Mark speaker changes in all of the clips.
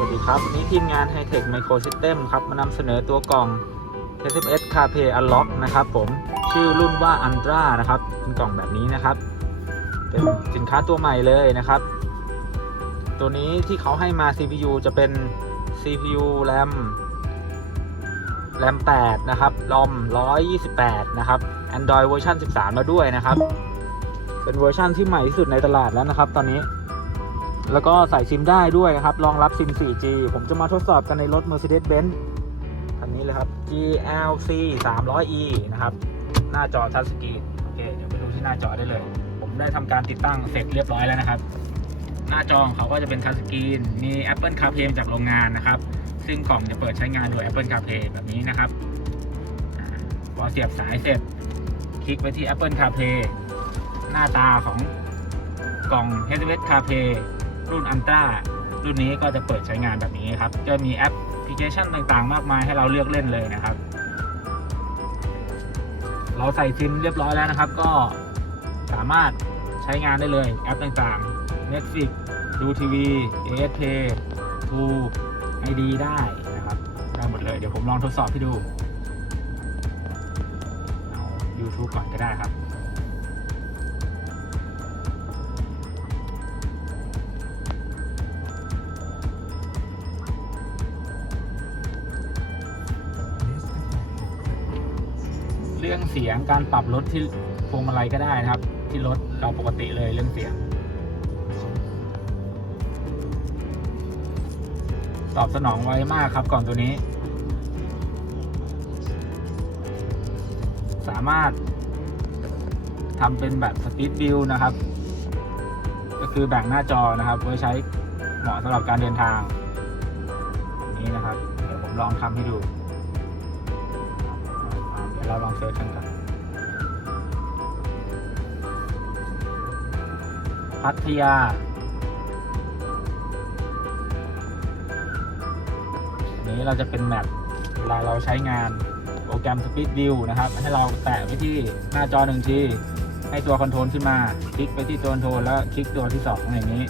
Speaker 1: สวัสดีครับ วันนี้ทีมงาน Hightech Micro System ครับ มานำเสนอตัวกล่อง SMS CarPlay Unlock นะครับผมชื่อรุ่นว่า Andra นะครับ เป็นกล่องแบบนี้นะครับ เป็นสินค้าตัวใหม่เลยนะครับ ตัวนี้ที่เขาให้มา CPU จะเป็น CPU RAM RAM 8 นะครับ ROM 128 นะครับ Android เวอร์ชัน13แล้วด้วยนะครับ เป็นเวอร์ชันที่ใหม่ที่สุดในตลาดแล้วนะครับ ตอนนี้ แล้วก็ใส่ซิมได้ด้วยนะครับ รองรับซิม 4G ผมจะมาทดสอบกันในรถ Mercedes-Benz คันนี้เลยครับ GLC 300E นะครับ หน้าจอทัชสกรีนโอเค เดี๋ยวไปดูที่หน้าจอได้เลย ผมได้ทำการติดตั้งเสร็จเรียบร้อยแล้วนะครับ หน้าจอของเขาก็จะเป็นทัชสกรีน มี Apple CarPlay จากโรงงานนะครับ ซึ่งกล่องจะเปิดใช้งานโดย Apple CarPlay แบบนี้นะครับพอเสียบสายเสร็จ คลิกไปที่ Apple CarPlay หน้าตาของกล่อง h s CarPlay รุ่น Ultra รุ่นนี้ก็จะเปิดใช้งานแบบนี้ครับ จะมีแอปพลิเคชันต่างๆ มากมายให้เราเลือกเล่นเลยนะครับ เราใส่ซิมเรียบร้อยแล้วนะครับ ก็สามารถใช้งานได้เลยแอปต่างๆ Netflix ดูทีวี ASP True ID ได้นะครับ ได้หมดเลย เดี๋ยวผมลองทดสอบให้ดู เอา YouTube ก่อนก็ได้ครับ รื่องเสียงการปรับลดที่พวงมาลัยก็ได้นะครับ ที่รถเราปกติเลยเรื่องเสียง ตอบสนองไวมากครับก่องตัวนี้ สามารถทำเป็นแบบสปีดบิลนะครับ ก็คือแบ่งหน้าจอนะครับไว้ใช้เหมาะสำหรับการเดินทางแบบนี้นะครับ เดี๋ยวผมลองทำให้ดู เราลองเซิร์ชกันครับพัทยาอันนี้เราจะเป็นแมปเวลาเราใช้งานโปรแกรม Speed View นะครับ ให้เราแตะไปที่หน้าจอหนึ่งทีให้ตัวคอนโทรลขึ้นมา คลิกไปที่ตัวคอนโทรลแล้วคลิกตัวที่สองอย่างนี้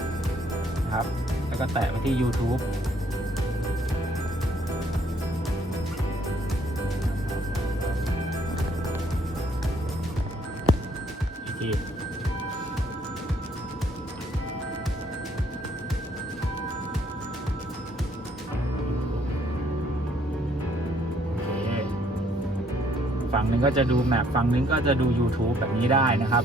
Speaker 1: นะครับ แล้วก็แตะไปที่ YouTube ทีฝั่งหนึ่งก็จะดูแมปฝั่งหนึ่งก็จะดู YouTube แบบนี้ได้นะครับ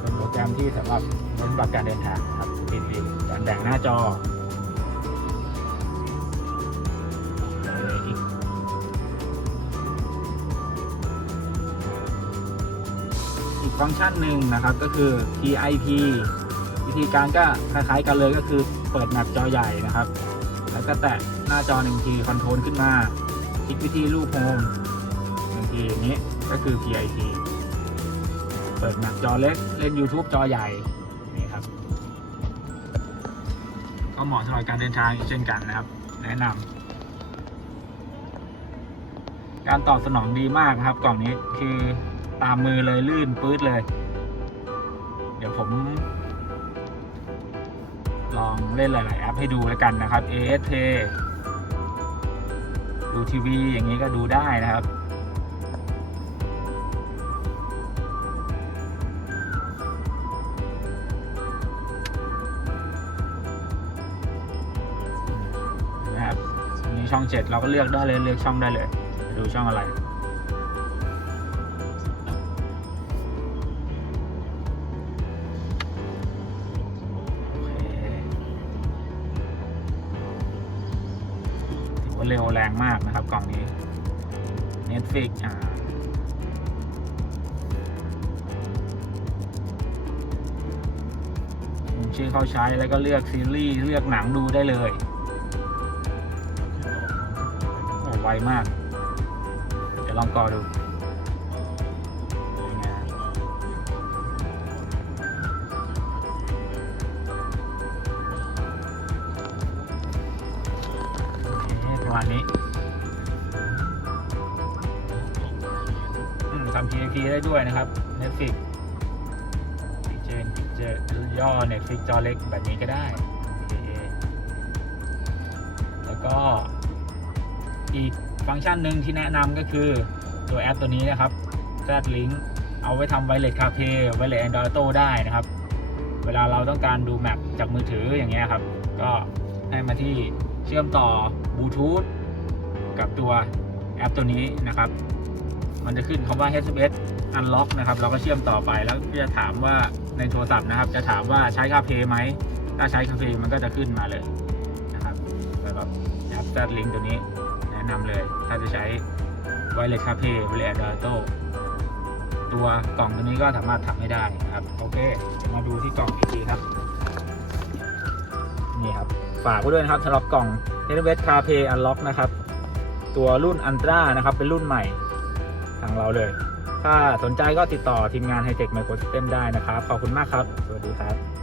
Speaker 1: เป็นโปรแกรมที่สำหรับเน้นบักการเดินทางครับปิดวิวการแบ่งหน้าจอ อีกฟังก์ชันหนึ่งนะครับก็คือ PIP วิธีการก็คล้ายๆกันเลยก็คือเปิดแมปจอใหญ่นะครับ แล้วก็แตะหน้าจอหนึ่งทีคอนโทรลขึ้นมา คลิกไปที่รูปโฮมหนึ่งทีอย่างนี้ก็คือ PIP เปิดแมปจอเล็กเล่น YouTube จอใหญ่นี่ครับ ก็เหมาะสำหรับการเดินทางอีกเช่นกันนะครับ แนะนำการตอบสนองดีมากนะครับกล่องนี้คือ ตามมือเลยลื่นปื๊ดเลย เดี๋ยวผม ลองเล่นหลาย ๆ แอปให้ดูแล้วกันนะครับ ASP ดูทีวีอย่างนี้ก็ดูได้นะครับนะครับอันนี้ช่อง7เราก็เลือกได้เลยเลือกช่องได้เลย ดูช่องอะไร เร็วแรงมากนะครับกล่องนี้ Netflix อ่าชื่อเข้าใช้แล้วก็เลือกซีรีส์เลือกหนังดูได้เลยโอ้ไวมาก เดี๋ยวลองกอดูาณนี้ทำ PAP ได้ด้วยนะครับ Netflix ดีเจนจะย่อ Netflix จอเล็กแบบนี้ก็ได้ แล้วก็อีกฟังก์ชันหนึ่งที่แนะนำก็คือตัวแอปตัวนี้นะครับ Z Link เอาไว้ทำ Wireless CarPlay Wireless Android Auto ได้นะครับ เวลาเราต้องการดูแมปจากมือถืออย่างเงี้ยครับ ก็ให้มาที่ เชื่อมต่อบลูทูธกับตัวแอปตัวนี้นะครับ มันจะขึ้นคำว่า HSS Unlock นะครับ เราก็เชื่อมต่อไปแล้วจะถามว่าในโทรศัพท์นะครับ จะถามว่าใช้ CarPlay ไหม ถ้าใช้ CarPlay มันก็จะขึ้นมาเลยนะครับแล้วก็แอป Z Link ตัวนี้แนะนำเลย ถ้าจะใช้ Wireless CarPlay Wireless Android Auto ตัวกล่องตัวนี้ก็สามารถทำให้ได้นะครับ โอเค มาดูที่กล่องอีกทีครับ นี่ครับ ฝากไว้ด้วยนะครับสำหรับกล่อง h e l v e t CarPlay Unlock นะครับ ตัวรุ่นอันตรานะครับ เป็นรุ่นใหม่ทางเราเลย ถ้าสนใจก็ติดต่อทีมงาน Hightech Microsystem ได้นะครับ ขอบคุณมากครับ สวัสดีครับ